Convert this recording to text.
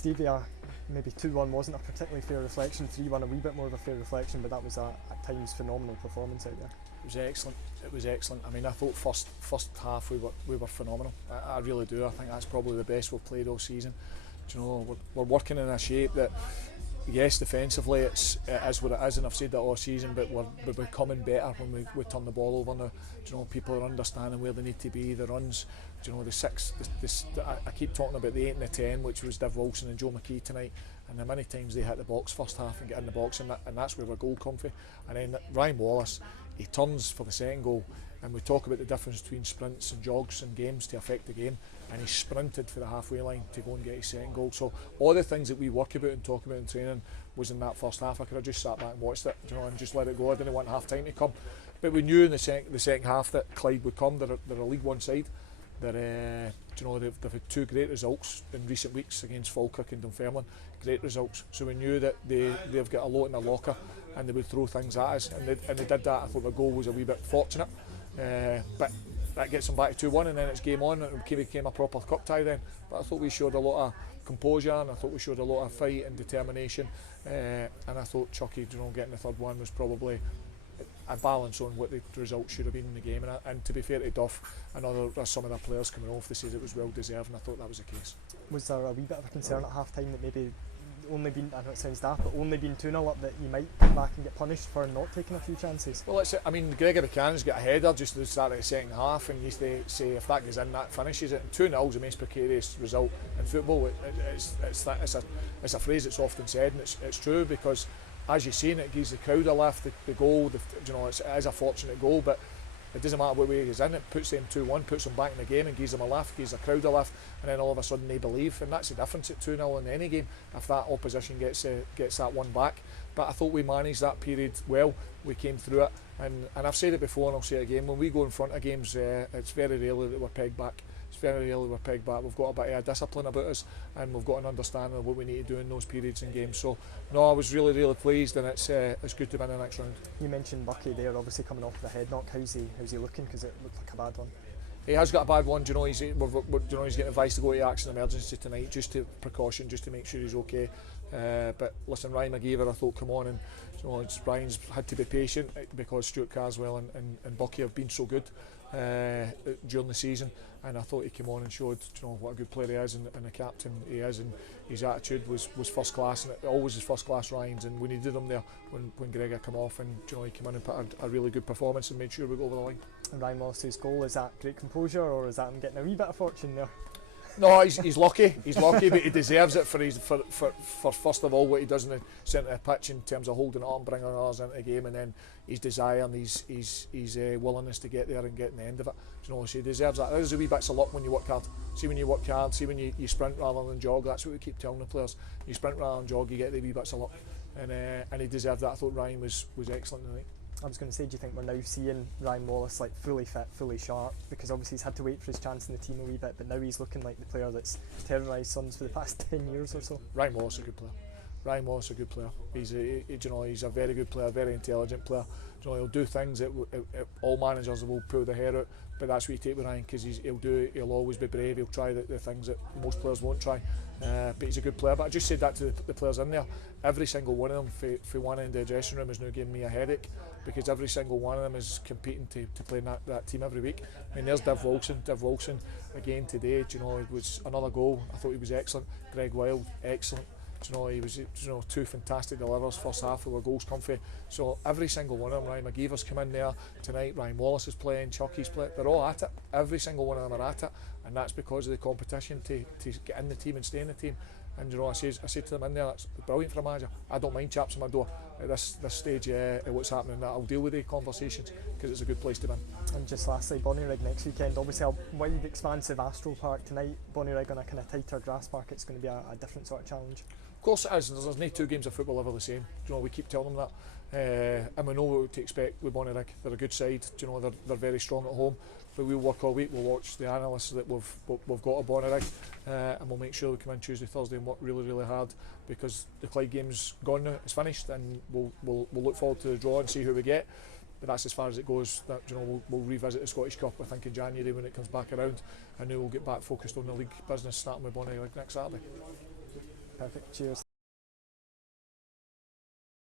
Stevie, maybe 2-1 wasn't a particularly fair reflection, 3-1 a wee bit more of a fair reflection, but that was at times phenomenal performance out there. It was excellent. It was excellent. I mean, I thought first half we were phenomenal. I really do. I think that's probably the best we've played all season. Do you know, we're working in a shape that, yes, defensively it is what it is, and I've said that all season, but we're becoming better when we turn the ball over now. Do you know, people are understanding where they need to be, the runs. Do you know, the six, I keep talking about the 8 and the 10, which was Div Wilson and Joe McKee tonight, and the many times they hit the box first half and get in the box, and that's where we're goal comfy. And then Ryan Wallace, he turns for the second goal, and we talk about the difference between sprints and jogs and games to affect the game, and he sprinted for the halfway line to go and get his second goal. So all the things that we work about and talk about in training was in that first half. I could have just sat back and watched it, you know, and just let it go. I didn't want half time to come, but we knew in the second half that Clyde would come. They're a League One side. You know, they've had 2 great results in recent weeks against Falkirk and Dunfermline, great results. So we knew that they've got a lot in their locker and they would throw things at us, and they did that. I thought the goal was a wee bit fortunate, but that gets them back to 2-1, and then it's game on, and it became a proper cup tie then. But I thought we showed a lot of composure, and I thought we showed a lot of fight and determination, and I thought Chucky, you know, getting the third one was probably a balance on what the result should have been in the game, and to be fair to Duff, I know some of their players coming off, they said it was well deserved, and I thought that was the case. Was there a wee bit of a concern at half time that maybe only been, I know it sounds daft, but only been 2-0 up, that you might come back and get punished for not taking a few chances? Well, I mean, Gregor Buchanan's got a header just at the start of the second half, and used to say if that goes in, that finishes it. And 2-0 is the most precarious result in football. It's a phrase that's often said, and it's true, because as you've seen, it gives the crowd a lift. The goal, you know, it is a fortunate goal, but it doesn't matter what way it goes in. It puts them 2-1, puts them back in the game, and gives them a lift, gives the crowd a lift, and then all of a sudden they believe, and that's the difference at 2-0 in any game. If that opposition gets that one back, but I thought we managed that period well. We came through it, and I've said it before, and I'll say it again. When we go in front of games, it's very rarely that we're pegged back. It's very rarely we're pegged back. We've got a bit of a discipline about us, and we've got an understanding of what we need to do in those periods in games. So, no, I was really, really pleased, and it's good to win the next round. You mentioned Bucky there, obviously coming off the head knock. How's he looking? Because it looked like a bad one. He has got a bad one. Do you know, he's getting advice to go to accident emergency tonight, just to precaution, just to make sure he's okay. But listen, Ryan McGeever, I thought, come on, and you know, Ryan's had to be patient because Stuart Carswell and Bucky have been so good during the season, and I thought he came on and showed, you know, what a good player he is, and the captain he is, and his attitude was first class, and it always is first class. Ryan's, and we needed him there when Gregor came off, and you know, he came in and put a really good performance and made sure we go over the line. And Ryan Wallace's goal, is that great composure, or is that him getting a wee bit of fortune there? No, he's lucky. He's lucky, but he deserves it for first of all what he does in the centre of the pitch in terms of holding it up and bringing others into the game, and then his desire and his willingness to get there and getting the end of it. You know, so he deserves that. There's a wee bits of luck when you work hard. See, when you work hard, see when you sprint rather than jog. That's what we keep telling the players. You sprint rather than jog, you get the wee bits of luck, and he deserved that. I thought Ryan was excellent tonight. I was going to say, do you think we're now seeing Ryan Wallace like fully fit, fully sharp? Because obviously he's had to wait for his chance in the team a wee bit, but now he's looking like the player that's terrorised Suns for the past 10 years or so. Ryan Wallace is a good player. Ryan Wallace is a good player. He's a very good player, very intelligent player. You know, he'll do things that all managers will pull their hair out, but that's what you take with Ryan, because he'll always be brave. He'll try the things that most players won't try. But he's a good player. But I just said that to the players in there. Every single one of them, for one end of the dressing room, is now giving me a headache, because every single one of them is competing to play in that team every week. I mean, there's Div Wilson. Div Wilson again today. You know, it was another goal. I thought he was excellent. Greg Wild, excellent. You know, he was, you know, 2 fantastic delivers first half, were goals comfy. So every single one of them, Ryan McGeever's come in there tonight, Ryan Wallace is playing, Chucky's playing, they're all at it. Every single one of them are at it, and that's because of the competition to get in the team and stay in the team. And you know, I say to them in there, that's brilliant for a manager. I don't mind chaps on my door at this stage of what's happening. I'll deal with the conversations, because it's a good place to be. And just lastly, Bonnyrigg next weekend, obviously a wide expansive Astro Park tonight. Bonnyrigg on a kind of tighter grass park, it's going to be a different sort of challenge. Of course it is. There's no 2 games of football ever the same. You know, we keep telling them that, and we know what to expect with Bonnyrigg. They're a good side. You know, they're very strong at home. But we'll work all week. We'll watch the analysts that we've got at Bonnyrigg, and we'll make sure we come in Tuesday, Thursday, and work really, really hard, because the Clyde game's gone now. It's finished, and we'll look forward to the draw and see who we get. But that's as far as it goes. That, you know, we'll revisit the Scottish Cup, I think, in January when it comes back around, and then we'll get back focused on the league business, starting with Bonnyrigg next Saturday. Perfect. Cheers.